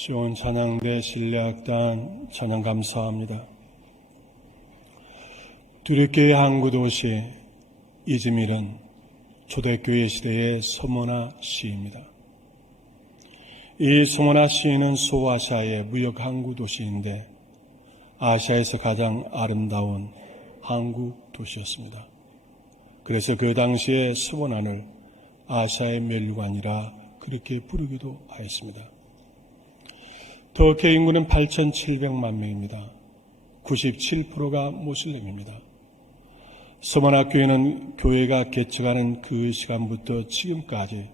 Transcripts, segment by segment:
시온 찬양대 신뢰악단 찬양 감사합니다. 두립교회 항구도시 이즈밀은 초대교회 시대의 서머나 시입니다. 이 서머나 시는 소아시아의 무역 항구도시인데 아시아에서 가장 아름다운 항구도시였습니다. 그래서 그 당시에 서머나를 아시아의 멸류관이라 그렇게 부르기도 하였습니다. 터키 인구는 8,700만 명입니다. 97%가 무슬림입니다. 서머나 교회는 교회가 개척하는 그 시간부터 지금까지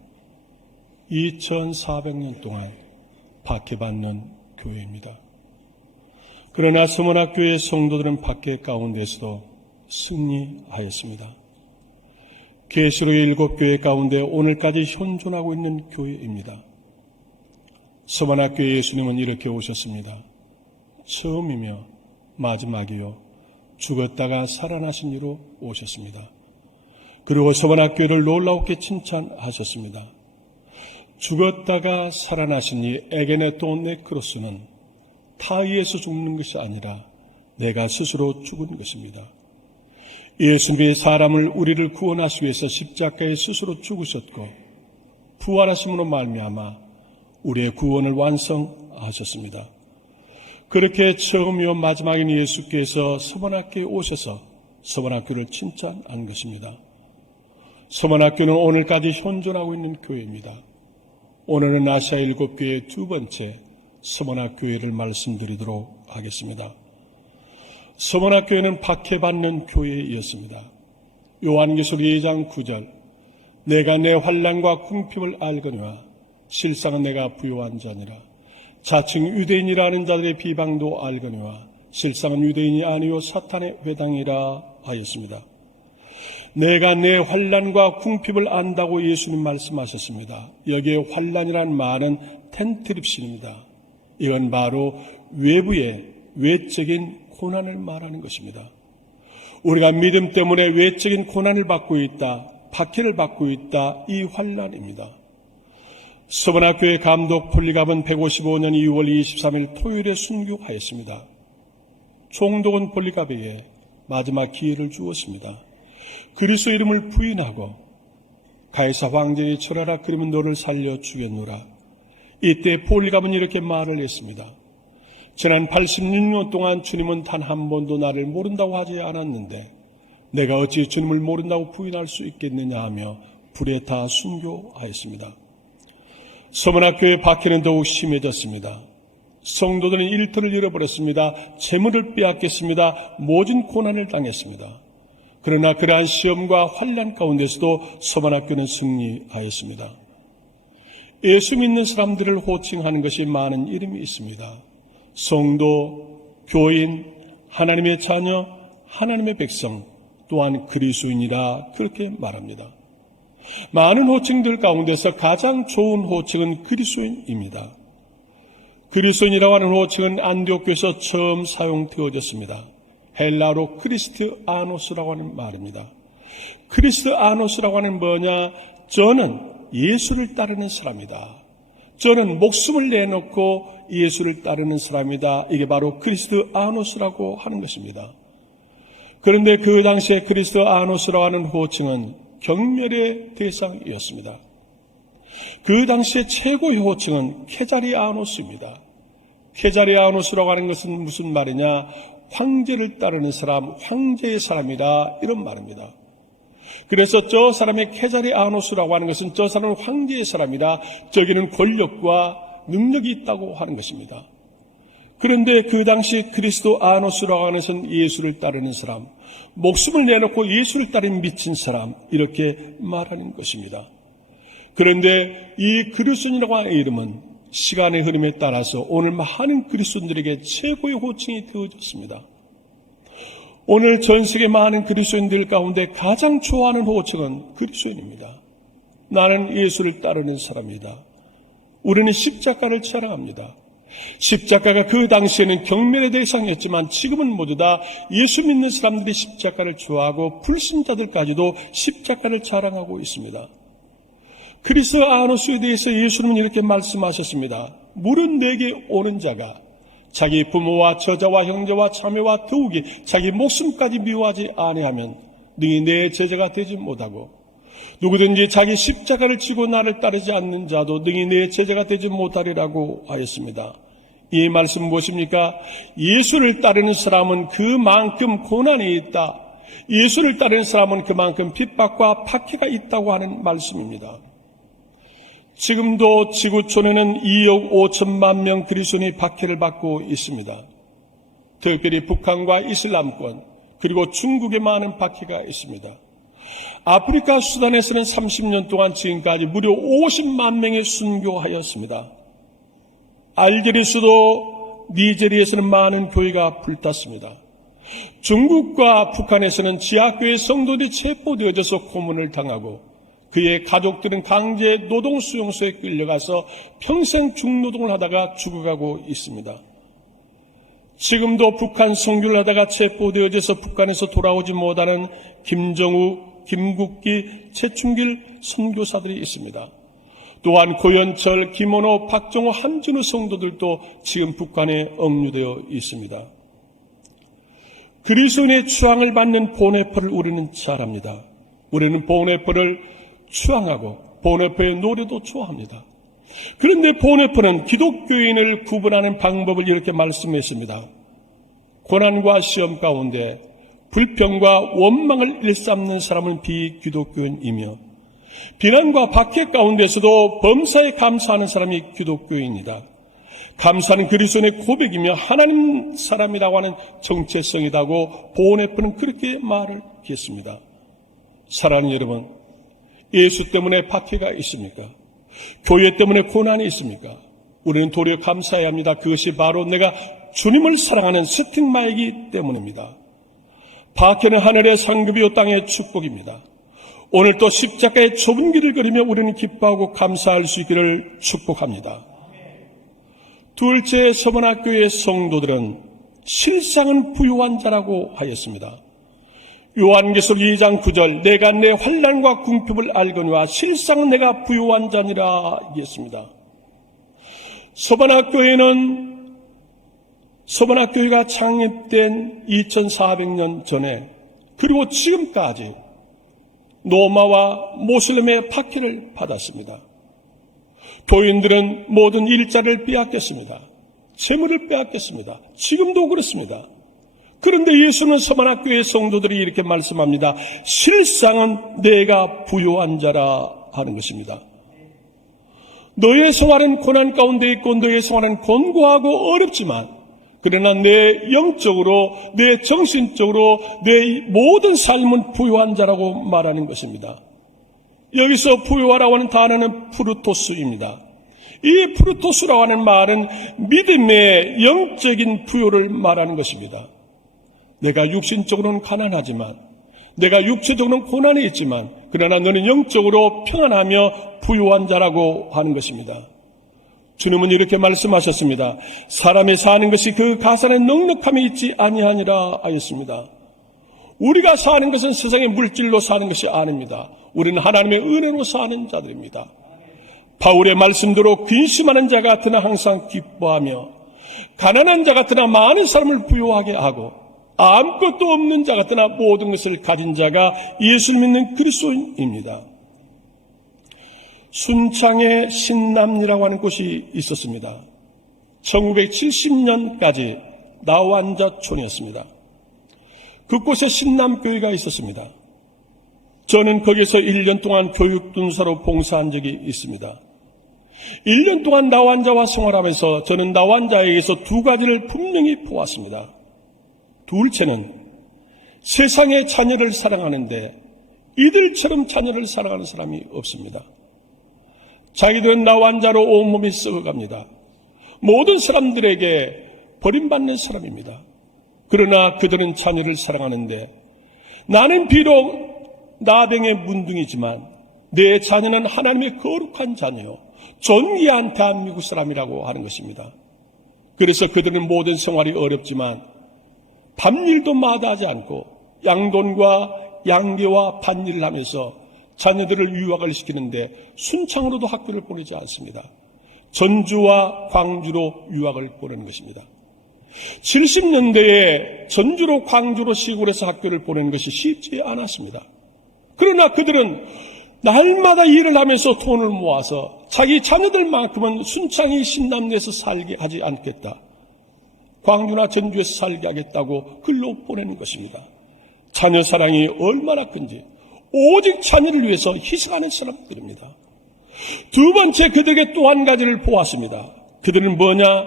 2,400년 동안 박해받는 교회입니다. 그러나 서머나 교회 성도들은 박해 가운데서도 승리하였습니다. 계시록의 7교회 가운데 오늘까지 현존하고 있는 교회입니다. 서머나 교회 예수님은 이렇게 오셨습니다. 처음이며 마지막이요 죽었다가 살아나신 이로 오셨습니다. 그리고 서머나 교회를 놀라웠게 칭찬하셨습니다. 죽었다가 살아나신 이 에게네토 네크로스는 타의에서 죽는 것이 아니라 내가 스스로 죽은 것입니다. 예수님이 사람을 우리를 구원하시기 위해서 십자가에 스스로 죽으셨고 부활하심으로 말미암아 우리의 구원을 완성하셨습니다. 그렇게 처음이요 마지막인 예수께서 서머나교에 오셔서 서머나교를 칭찬한 것입니다. 서머나교는 오늘까지 현존하고 있는 교회입니다. 오늘은 아시아 7교회의 두 번째 서머나교회를 말씀드리도록 하겠습니다. 서머나교회는 박해받는 교회였습니다. 요한계시록 2장 9절 내가 내 환난과 궁핍을 알거니와 실상은 내가 부요한 자니라. 자칭 유대인이라는 자들의 비방도 알거니와 실상은 유대인이 아니요 사탄의 회당이라 하였습니다. 내가 내 환난과 궁핍을 안다고 예수님 말씀하셨습니다. 여기에 환난이란 말은 텐트립신입니다. 이건 바로 외부의 외적인 고난을 말하는 것입니다. 우리가 믿음 때문에 외적인 고난을 받고 있다, 박해를 받고 있다, 이 환난입니다. 서머나교회 감독 폴리갑은 155년 2월 23일 토요일에 순교하였습니다. 총독은 폴리갑에게 마지막 기회를 주었습니다. 그리스도 이름을 부인하고 가이사 황제의 철하라 그러면 너를 살려 주겠노라. 이때 폴리갑은 이렇게 말을 했습니다. 지난 86년 동안 주님은 단 한 번도 나를 모른다고 하지 않았는데 내가 어찌 주님을 모른다고 부인할 수 있겠느냐 하며 불에 타 순교하였습니다. 서머나교회 박해는 더욱 심해졌습니다. 성도들은 일터를 잃어버렸습니다. 재물을 빼앗겼습니다. 모진 고난을 당했습니다. 그러나 그러한 시험과 환난 가운데서도 서머나교회는 승리하였습니다. 예수 믿는 사람들을 호칭하는 것이 많은 이름이 있습니다. 성도, 교인, 하나님의 자녀, 하나님의 백성, 또한 그리스도인이라 그렇게 말합니다. 많은 호칭들 가운데서 가장 좋은 호칭은 그리스도인입니다. 그리스도인이라고 하는 호칭은 안디옥교에서 처음 사용되어졌습니다. 헬라로 크리스티아노스라고 하는 말입니다. 크리스티아노스라고 하는 뭐냐? 저는 예수를 따르는 사람이다. 저는 목숨을 내놓고 예수를 따르는 사람이다. 이게 바로 크리스티아노스라고 하는 것입니다. 그런데 그 당시에 크리스티아노스라고 하는 호칭은 경멸의 대상이었습니다. 그 당시에 최고의 호칭은 케자리아노스입니다. 케자리아노스라고 하는 것은 무슨 말이냐? 황제를 따르는 사람, 황제의 사람이다, 이런 말입니다. 그래서 저 사람의 케자리아노스라고 하는 것은 저 사람은 황제의 사람이다, 저기는 권력과 능력이 있다고 하는 것입니다. 그런데 그 당시 그리스도아노스라고 하는 것은 예수를 따르는 사람, 목숨을 내놓고 예수를 따르는 미친 사람, 이렇게 말하는 것입니다. 그런데 이 그리스도인이라고 하는 이름은 시간의 흐름에 따라서 오늘 많은 그리스도인들에게 최고의 호칭이 되어졌습니다. 오늘 전 세계 많은 그리스도인들 가운데 가장 좋아하는 호칭은 그리스도인입니다. 나는 예수를 따르는 사람이다. 우리는 십자가를 자랑합니다. 십자가가 그 당시에는 경멸의 대상이었지만 지금은 모두 다 예수 믿는 사람들이 십자가를 좋아하고 불신자들까지도 십자가를 자랑하고 있습니다. 그리스도아노스에 대해서 예수님은 이렇게 말씀하셨습니다. 무릇 내게 오는 자가 자기 부모와 저자와 형제와 자매와 더욱이 자기 목숨까지 미워하지 아니하면 능히 내 제자가 되지 못하고, 누구든지 자기 십자가를 지고 나를 따르지 않는 자도 능히 내 제자가 되지 못하리라고 하였습니다. 이 말씀 무엇입니까? 예수를 따르는 사람은 그만큼 고난이 있다, 예수를 따르는 사람은 그만큼 핍박과 박해가 있다고 하는 말씀입니다. 지금도 지구촌에는 2억 5천만 명 그리스도인이 박해를 받고 있습니다. 특별히 북한과 이슬람권, 그리고 중국에 많은 박해가 있습니다. 아프리카 수단에서는 30년 동안 지금까지 무려 50만 명이 순교하였습니다. 알제리 수도 니제리에서는 많은 교회가 불탔습니다. 중국과 북한에서는 지하교회 성도들이 체포되어져서 고문을 당하고 그의 가족들은 강제 노동수용소에 끌려가서 평생 중노동을 하다가 죽어가고 있습니다. 지금도 북한 선교를 하다가 체포되어져서 북한에서 돌아오지 못하는 김정우, 김국기, 최충길 선교사들이 있습니다. 또한 고현철, 김원호, 박정호, 한진우 성도들도 지금 북한에 억류되어 있습니다. 그리스도인의 추앙을 받는 보네퍼를 우리는 잘 압니다. 우리는 보네퍼를 추앙하고 보네퍼의 노래도 좋아합니다. 그런데 보네퍼는 기독교인을 구분하는 방법을 이렇게 말씀했습니다. 고난과 시험 가운데 불평과 원망을 일삼는 사람은 비기독교인이며, 비난과 박해 가운데서도 범사에 감사하는 사람이 기독교인이다. 감사는 그리스도의 고백이며 하나님 사람이라고 하는 정체성이라고 보네퍼는 그렇게 말을 했습니다. 사랑하는 여러분, 예수 때문에 박해가 있습니까? 교회 때문에 고난이 있습니까? 우리는 도리어 감사해야 합니다. 그것이 바로 내가 주님을 사랑하는 스tig마이기 때문입니다. 박해는 하늘의 상급이요 땅의 축복입니다. 오늘 또 십자가의 좁은 길을 걸으며 우리는 기뻐하고 감사할 수 있기를 축복합니다. 둘째, 서문학교의 성도들은 실상은 부유한 자라고 하였습니다. 요한계시록 2장 9절, 내가 내 환난과 궁핍을 알거니와 실상은 내가 부유한 자니라 했습니다. 서문학교회가 창립된 2400년 전에 그리고 지금까지 로마와 모슬림의 박해를 받았습니다. 교인들은 모든 일자를 빼앗겼습니다. 재물을 빼앗겼습니다. 지금도 그렇습니다. 그런데 예수는 서문학교의 성도들이 이렇게 말씀합니다. 실상은 내가 부유한 자라 하는 것입니다. 너의 생활은 고난 가운데 있고 너의 생활은 곤고하고 어렵지만, 그러나 내 영적으로, 내 정신적으로 내 모든 삶은 부유한 자라고 말하는 것입니다. 여기서 부유하라고 하는 단어는 프루토스입니다. 이 프루토스라고 하는 말은 믿음의 영적인 부유를 말하는 것입니다. 내가 육신적으로는 가난하지만, 내가 육체적으로는 고난이 있지만, 그러나 너는 영적으로 평안하며 부유한 자라고 하는 것입니다. 주님은 이렇게 말씀하셨습니다. 사람이 사는 것이 그 가산에 넉넉함이 있지 아니하니라 하였습니다. 우리가 사는 것은 세상의 물질로 사는 것이 아닙니다. 우리는 하나님의 은혜로 사는 자들입니다. 바울의 말씀대로 근심하는 자 같으나 항상 기뻐하며, 가난한 자 같으나 많은 사람을 부유하게 하고, 아무것도 없는 자 같으나 모든 것을 가진 자가 예수를 믿는 그리스도인입니다. 순창에 신남리라고 하는 곳이 있었습니다. 1970년까지 나완자촌이었습니다. 그곳에 신남교회가 있었습니다. 저는 거기서 1년 동안 교육둔사로 봉사한 적이 있습니다. 1년 동안 나완자와 생활하면서 저는 나완자에게서 두 가지를 분명히 보았습니다. 둘째는 세상의 자녀를 사랑하는데 이들처럼 자녀를 사랑하는 사람이 없습니다. 자기들은 나완자로 온몸이 썩어갑니다. 모든 사람들에게 버림받는 사람입니다. 그러나 그들은 자녀를 사랑하는데, 나는 비록 나병의 문둥이지만 내 자녀는 하나님의 거룩한 자녀요, 존귀한 대한민국 사람이라고 하는 것입니다. 그래서 그들은 모든 생활이 어렵지만 밤일도 마다하지 않고 양돈과 양계와 밭일을 하면서 자녀들을 유학을 시키는데 순창으로도 학교를 보내지 않습니다. 전주와 광주로 유학을 보내는 것입니다. 70년대에 전주로 광주로 시골에서 학교를 보내는 것이 쉽지 않았습니다. 그러나 그들은 날마다 일을 하면서 돈을 모아서 자기 자녀들만큼은 순창이 신남리에서 살게 하지 않겠다, 광주나 전주에서 살게 하겠다고 글로 보내는 것입니다. 자녀 사랑이 얼마나 큰지 오직 자녀를 위해서 희생하는 사람들입니다. 두 번째, 그들에게 또 한 가지를 보았습니다. 그들은 뭐냐?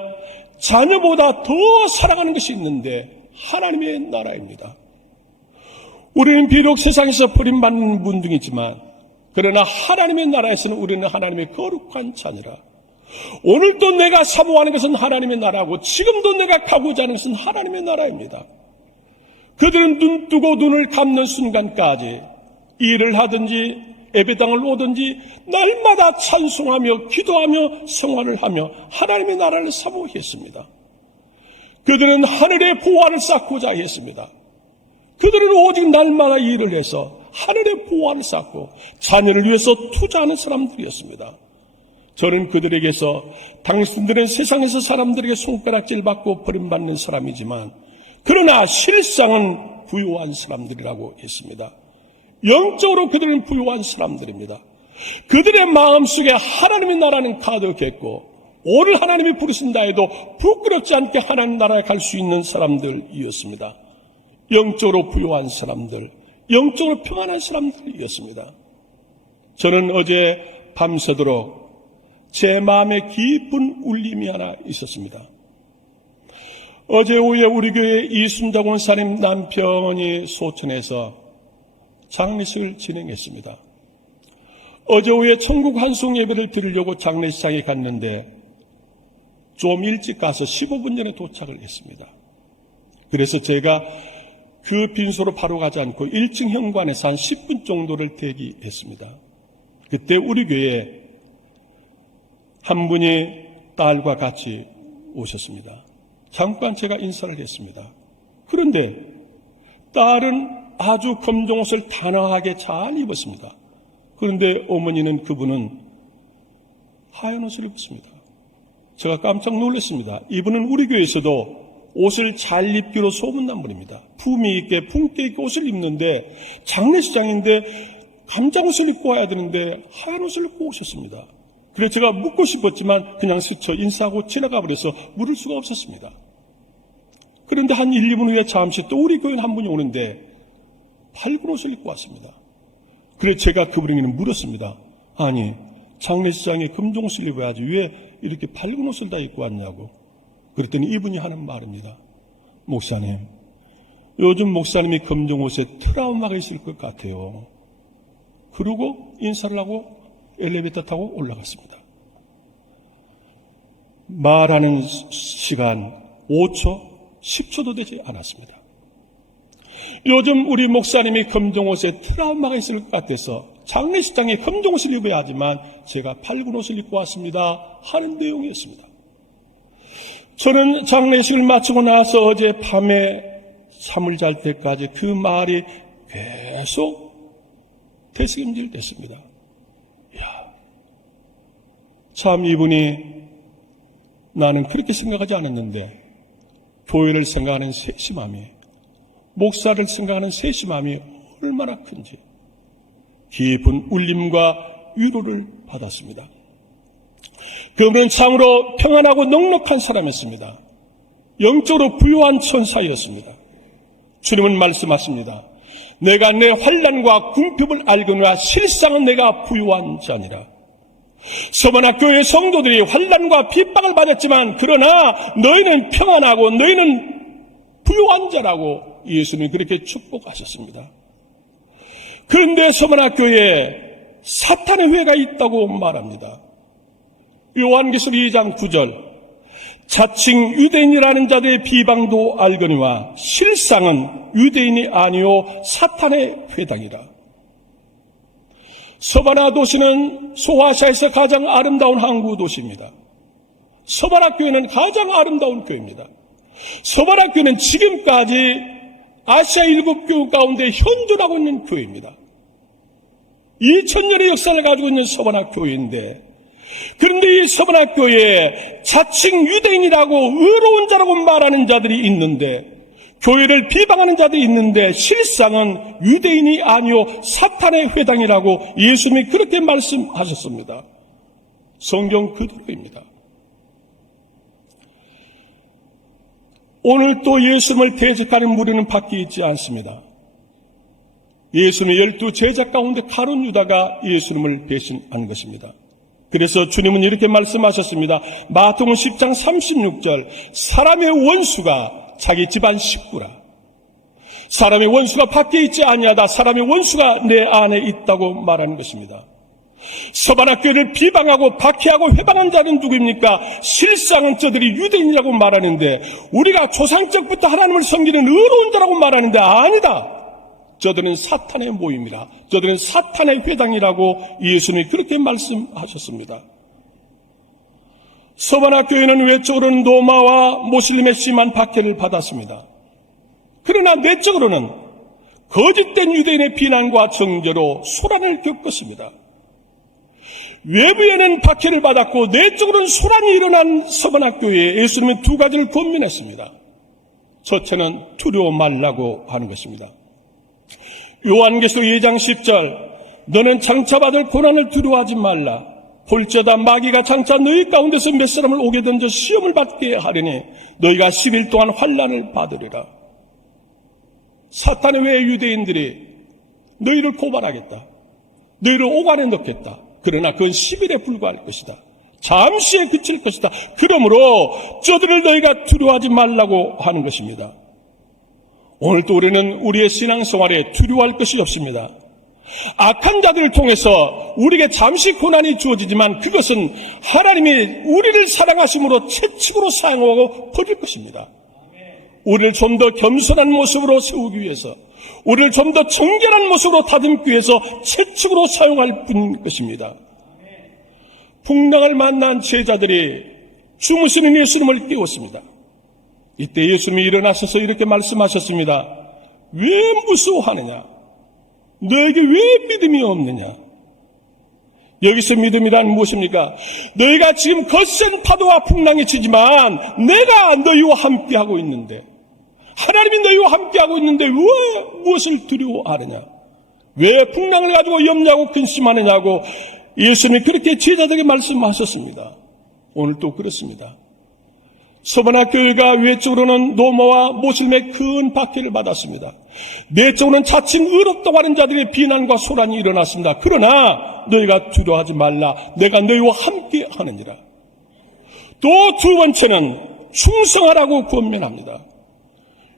자녀보다 더 사랑하는 것이 있는데 하나님의 나라입니다. 우리는 비록 세상에서 버림받는 문둥이지만 그러나 하나님의 나라에서는 우리는 하나님의 거룩한 자녀라. 오늘도 내가 사모하는 것은 하나님의 나라고 지금도 내가 가고자 하는 것은 하나님의 나라입니다. 그들은 눈 뜨고 눈을 감는 순간까지 일을 하든지 예배당을 오든지 날마다 찬송하며 기도하며 생활을 하며 하나님의 나라를 사모했습니다. 그들은 하늘의 보화를 쌓고자 했습니다. 그들은 오직 날마다 일을 해서 하늘의 보화를 쌓고 자녀를 위해서 투자하는 사람들이었습니다. 저는 그들에게서 당신들은 세상에서 사람들에게 손가락질 받고 버림받는 사람이지만 그러나 실상은 부유한 사람들이라고 했습니다. 영적으로 그들은 부유한 사람들입니다. 그들의 마음속에 하나님의 나라는 가득했고 오늘 하나님이 부르신다 해도 부끄럽지 않게 하나님 나라에 갈 수 있는 사람들이었습니다. 영적으로 부유한 사람들, 영적으로 평안한 사람들이었습니다. 저는 어제 밤새도록 제 마음에 깊은 울림이 하나 있었습니다. 어제 오후에 우리 교회 이순자 권사님 남편이 소천에서 장례식을 진행했습니다. 어제 오후에 천국 환송 예배를 드리려고 장례식장에 갔는데 좀 일찍 가서 15분 전에 도착을 했습니다. 그래서 제가 그 빈소로 바로 가지 않고 1층 현관에서 한 10분 정도를 대기했습니다. 그때 우리 교회에 한 분이 딸과 같이 오셨습니다. 잠깐 제가 인사를 했습니다. 그런데 딸은 아주 검정옷을 단아하게 잘 입었습니다. 그런데 어머니는 그분은 하얀 옷을 입었습니다. 제가 깜짝 놀랐습니다. 이분은 우리 교회에서도 옷을 잘 입기로 소문난 분입니다. 품위 있게 품격 있게 옷을 입는데 장례식장인데 감장옷을 입고 와야 되는데 하얀 옷을 입고 오셨습니다. 그래서 제가 묻고 싶었지만 그냥 스쳐 인사하고 지나가 버려서 물을 수가 없었습니다. 그런데 한 1, 2분 후에 잠시 또 우리 교인 한 분이 오는데 밝은 옷을 입고 왔습니다. 그래서 제가 그분에게 물었습니다. 아니, 장례식장에 금종옷을 입어야지 왜 이렇게 밝은 옷을 다 입고 왔냐고. 그랬더니 이분이 하는 말입니다. 목사님, 요즘 목사님이 검정옷에 트라우마가 있을 것 같아요. 그러고 인사를 하고 엘리베이터 타고 올라갔습니다. 말하는 시간 5초, 10초도 되지 않았습니다. 요즘 우리 목사님이 검정옷에 트라우마가 있을 것 같아서 장례식장에 검정옷을 입어야 하지만 제가 밝은 옷을 입고 왔습니다 하는 내용이었습니다. 저는 장례식을 마치고 나서 어제 밤에 잠을 잘 때까지 그 말이 계속 되새김질 됐습니다. 참 이분이 나는 그렇게 생각하지 않았는데 교회를 생각하는 세심함이, 목사를 생각하는 세심함이 얼마나 큰지 깊은 울림과 위로를 받았습니다. 그분은 참으로 평안하고 넉넉한 사람이었습니다. 영적으로 부유한 천사였습니다. 주님은 말씀하십니다. 내가 내 환난과 궁핍을 알거니와 실상은 내가 부유한 자니라. 서번학교의 성도들이 환난과 핍박을 받았지만 그러나 너희는 평안하고 너희는 부유한 자라고 예수님이 그렇게 축복하셨습니다. 그런데 서번학교에 사탄의 회가 있다고 말합니다. 요한계시록 2장 9절 자칭 유대인이라는 자들의 비방도 알거니와 실상은 유대인이 아니요 사탄의 회당이라. 서바나 도시는 소아시아에서 가장 아름다운 항구 도시입니다. 서바나 교회는 가장 아름다운 교회입니다. 서바나 교회는 지금까지 아시아 7교회 가운데 현존하고 있는 교회입니다. 2000년의 역사를 가지고 있는 서바나 교회인데 그런데 이 서번학교에 자칭 유대인이라고 의로운 자라고 말하는 자들이 있는데, 교회를 비방하는 자들이 있는데 실상은 유대인이 아니요 사탄의 회당이라고 예수님이 그렇게 말씀하셨습니다. 성경 그대로입니다. 오늘 또 예수님을 대적하는 무리는 밖에 있지 않습니다. 예수님의 12 제자 가운데 가룟 유다가 예수님을 배신한 것입니다. 그래서 주님은 이렇게 말씀하셨습니다. 마태복음 10장 36절, 사람의 원수가 자기 집안 식구라. 사람의 원수가 밖에 있지 아니하다. 사람의 원수가 내 안에 있다고 말하는 것입니다. 서반학교를 비방하고 박해하고 회방한 자는 누구입니까? 실상은 저들이 유대인이라고 말하는데, 우리가 조상적부터 하나님을 섬기는 의로운 자라고 말하는데 아니다. 저들은 사탄의 모임이라. 저들은 사탄의 회당이라고 예수님이 그렇게 말씀하셨습니다. 서반학교에는 외적으로는 로마와 모슬림의 심한 박해를 받았습니다. 그러나 내적으로는 거짓된 유대인의 비난과 정죄로 소란을 겪었습니다. 외부에는 박해를 받았고 내적으로는 소란이 일어난 서반학교에 예수님은 두 가지를 권면했습니다. 첫째는 두려워 말라고 하는 것입니다. 요한계시록 2장 10절, 너는 장차 받을 고난을 두려워하지 말라. 볼지어다 마귀가 장차 너희 가운데서 몇 사람을 오게 던져 시험을 받게 하려니 너희가 10일 동안 환난을 받으리라. 사탄의 외 유대인들이 너희를 고발하겠다. 너희를 오간에 넣겠다. 그러나 그건 10일에 불과할 것이다. 잠시에 그칠 것이다. 그러므로 저들을 너희가 두려워하지 말라고 하는 것입니다. 오늘도 우리는 우리의 신앙생활에 두려워할 것이 없습니다. 악한 자들을 통해서 우리에게 잠시 고난이 주어지지만 그것은 하나님이 우리를 사랑하심으로 채찍으로 사용하고 버릴 것입니다. 우리를 좀 더 겸손한 모습으로 세우기 위해서, 우리를 좀 더 정결한 모습으로 다듬기 위해서 채찍으로 사용할 뿐인 것입니다. 풍랑을 만난 제자들이 주무시는 예수님을 깨웠습니다. 이때 예수님이 일어나셔서 이렇게 말씀하셨습니다. 왜 무서워하느냐? 너에게 왜 믿음이 없느냐? 여기서 믿음이란 무엇입니까? 너희가 지금 거센 파도와 풍랑이 치지만 내가 너희와 함께하고 있는데, 하나님이 너희와 함께하고 있는데 왜 무엇을 두려워하느냐? 왜 풍랑을 가지고 염려하고 근심하느냐고 예수님이 그렇게 제자들에게 말씀하셨습니다. 오늘도 그렇습니다. 서반학교회가 외적으로는 로마와 모슬림의 큰 박해를 받았습니다. 내적으로는 자칭 의롭다고 하는 자들의 비난과 소란이 일어났습니다. 그러나 너희가 두려워하지 말라. 내가 너희와 함께 하느니라. 또 두 번째는 충성하라고 권면합니다.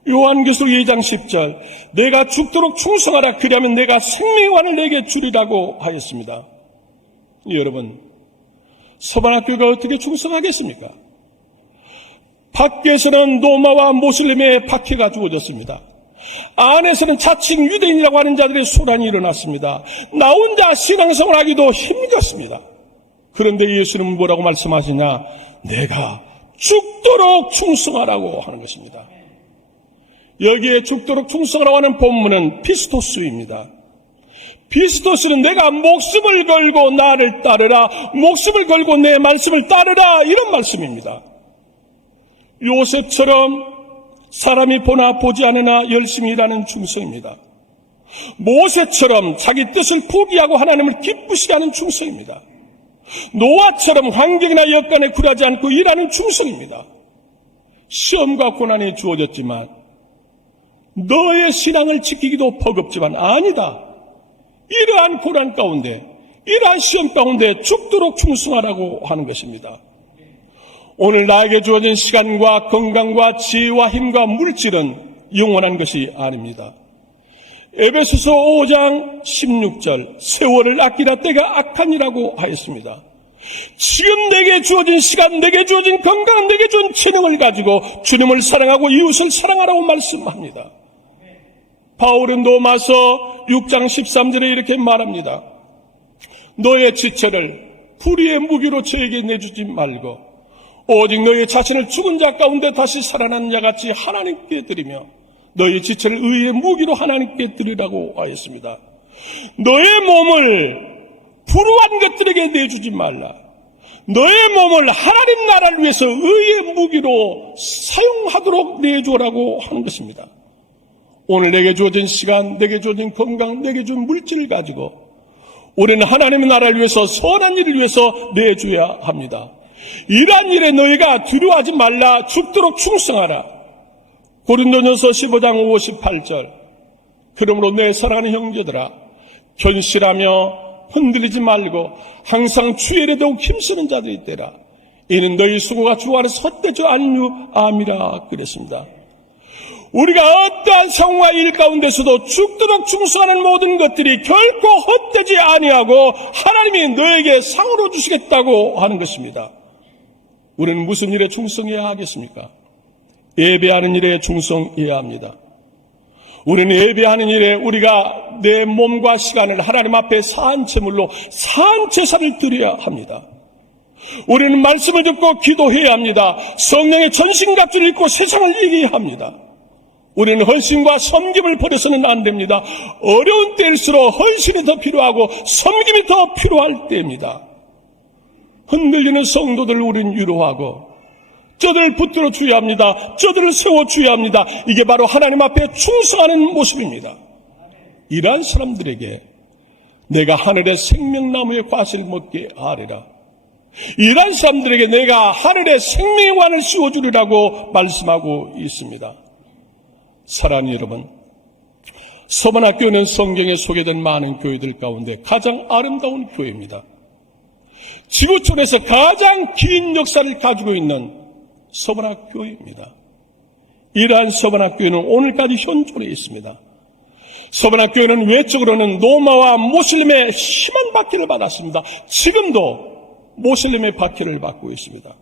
요한계시록 2장 10절, 내가 죽도록 충성하라. 그리하면 내가 생명의 관을 내게 주리라고 하였습니다. 여러분, 서반학교가 어떻게 충성하겠습니까? 밖에서는 로마와 모슬림의 박해가 주어졌습니다. 안에서는 자칭 유대인이라고 하는 자들의 소란이 일어났습니다. 나 혼자 신앙생활하기도 힘들었습니다. 그런데 예수님은 뭐라고 말씀하시냐? 내가 죽도록 충성하라고 하는 것입니다. 여기에 죽도록 충성하라고 하는 본문은 피스토스입니다. 피스토스는 내가 목숨을 걸고 나를 따르라, 목숨을 걸고 내 말씀을 따르라, 이런 말씀입니다. 요셉처럼 사람이 보나 보지 않으나 열심히 일하는 충성입니다. 모세처럼 자기 뜻을 포기하고 하나님을 기쁘시게 하는 충성입니다. 노아처럼 환경이나 여건에 굴하지 않고 일하는 충성입니다. 시험과 고난이 주어졌지만 너의 신앙을 지키기도 버겁지만 아니다. 이러한 고난 가운데, 이러한 시험 가운데 죽도록 충성하라고 하는 것입니다. 오늘 나에게 주어진 시간과 건강과 지혜와 힘과 물질은 영원한 것이 아닙니다. 에베소서 5장 16절, 세월을 아끼라 때가 악한이라고 하였습니다. 지금 내게 주어진 시간, 내게 주어진 건강, 내게 주어진 재능을 가지고 주님을 사랑하고 이웃을 사랑하라고 말씀합니다. 바울은 로마서 6장 13절에 이렇게 말합니다. 너의 지체를 불의의 무기로 저에게 내주지 말고 오직 너희 자신을 죽은 자 가운데 다시 살아난 자같이 하나님께 드리며 너희 지체를 의의 무기로 하나님께 드리라고 하였습니다. 너의 몸을 불우한 것들에게 내주지 말라. 너의 몸을 하나님 나라를 위해서 의의 무기로 사용하도록 내주라고 하는 것입니다. 오늘 내게 주어진 시간, 내게 주어진 건강, 내게 준 물질을 가지고 우리는 하나님의 나라를 위해서 선한 일을 위해서 내줘야 합니다. 이러한 일에 너희가 두려워하지 말라. 죽도록 충성하라. 고린도전서 15장 58절. 그러므로 내 사랑하는 형제들아, 견실하며 흔들리지 말고 항상 주의 일에 더욱 힘쓰는 자들이 되라. 이는 너희 수고가 주 안에서 헛되지 않으려 함이라 그랬습니다. 우리가 어떠한 상황과 일 가운데서도 죽도록 충성하는 모든 것들이 결코 헛되지 아니하고 하나님이 너에게 상으로 주시겠다고 하는 것입니다. 우리는 무슨 일에 충성해야 하겠습니까? 예배하는 일에 충성해야 합니다. 우리는 예배하는 일에 우리가 내 몸과 시간을 하나님 앞에 사한제물로 사한제사를 드려야 합니다. 우리는 말씀을 듣고 기도해야 합니다. 성령의 전신갑주를 입고 세상을 이겨야 합니다. 우리는 헌신과 섬김을 버려서는 안 됩니다. 어려운 때일수록 헌신이 더 필요하고 섬김이 더 필요할 때입니다. 흔들리는 성도들을 우리는 위로하고 저들을 붙들어 줘야 합니다. 저들을 세워줘야 합니다. 이게 바로 하나님 앞에 충성하는 모습입니다. 이러한 사람들에게 내가 하늘의 생명나무의 과실을 먹게 하리라. 이러한 사람들에게 내가 하늘의 생명의 관을 씌워주리라고 말씀하고 있습니다. 사랑하는 여러분, 서반학교는 성경에 소개된 많은 교회들 가운데 가장 아름다운 교회입니다. 지구촌에서 가장 긴 역사를 가지고 있는 서반학교입니다. 이러한 서반학교는 오늘까지 현존해 있습니다. 서반학교는 외적으로는 로마와 모슬림의 심한 박해를 받았습니다. 지금도 모슬림의 박해를 받고 있습니다.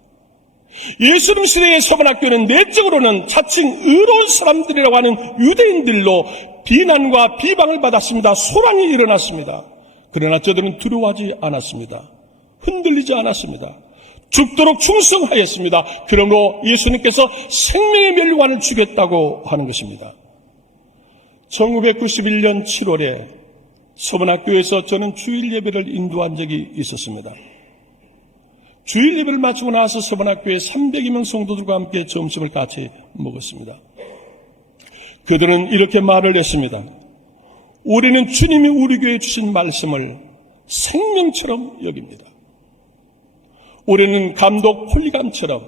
예수님 시대의 서반학교는 내적으로는 자칭 의로운 사람들이라고 하는 유대인들로 비난과 비방을 받았습니다. 소란이 일어났습니다. 그러나 저들은 두려워하지 않았습니다. 흔들리지 않았습니다. 죽도록 충성하였습니다. 그러므로 예수님께서 생명의 멸류관을 주겠다고 하는 것입니다. 1991년 7월에 서반학교에서 저는 주일 예배를 인도한 적이 있었습니다. 주일 예배를 마치고 나서 서반학교에 300여 명 성도들과 함께 점심을 같이 먹었습니다. 그들은 이렇게 말을 했습니다. 우리는 주님이 우리 교회에 주신 말씀을 생명처럼 여깁니다. 우리는 감독 홀리감처럼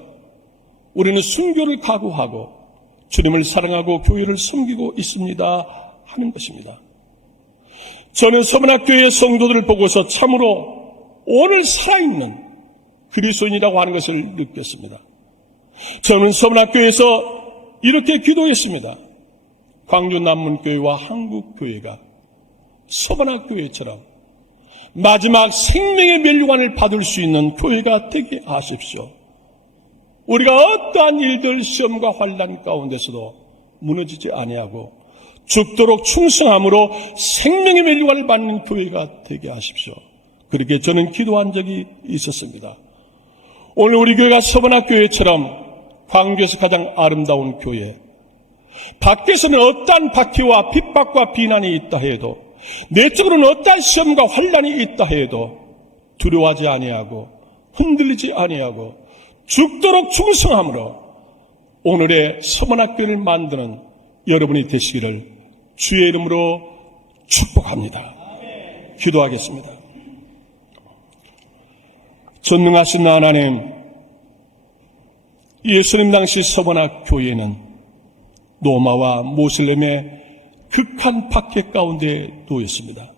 우리는 순교를 각오하고 주님을 사랑하고 교회를 섬기고 있습니다 하는 것입니다. 저는 서반학교의 성도들을 보고서 참으로 오늘 살아있는 그리스도인이라고 하는 것을 느꼈습니다. 저는 서반학교에서 이렇게 기도했습니다. 광주 남문교회와 한국교회가 서반학교회처럼 마지막 생명의 멸류관을 받을 수 있는 교회가 되게 하십시오. 우리가 어떠한 일들, 시험과 환난 가운데서도 무너지지 아니하고 죽도록 충성함으로 생명의 멸류관을 받는 교회가 되게 하십시오. 그렇게 저는 기도한 적이 있었습니다. 오늘 우리 교회가 서반학교회처럼 광주에서 가장 아름다운 교회, 밖에서는 어떠한 박해와 핍박과 비난이 있다 해도, 내적으로는 어떠한 시험과 환난이 있다 해도 두려워하지 아니하고 흔들리지 아니하고 죽도록 충성함으로 오늘의 서반학교를 만드는 여러분이 되시기를 주의 이름으로 축복합니다. 기도하겠습니다. 전능하신 하나님, 예수님 당시 서반학교회는 로마와 모슬림의 극한 박해 가운데 놓였습니다.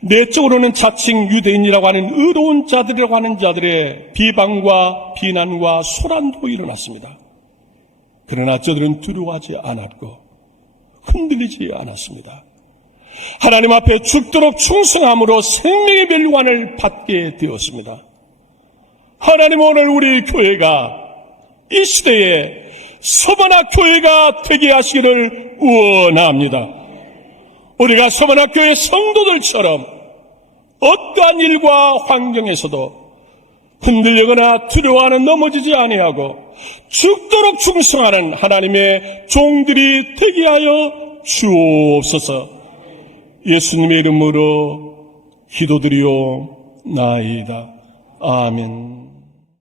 내적으로는 자칭 유대인이라고 하는 의로운 자들이라고 하는 자들의 비방과 비난과 소란도 일어났습니다. 그러나 저들은 두려워하지 않았고 흔들리지 않았습니다. 하나님 앞에 죽도록 충성함으로 생명의 멸류관을 받게 되었습니다. 하나님, 오늘 우리 교회가 이 시대에 서반학교회가 되게 하시기를 원합니다. 우리가 서반학교의 성도들처럼 어떠한 일과 환경에서도 흔들리거나 두려워하는, 넘어지지 아니하고 죽도록 충성하는 하나님의 종들이 되게 하여 주옵소서. 예수님의 이름으로 기도드리옵나이다. 아멘.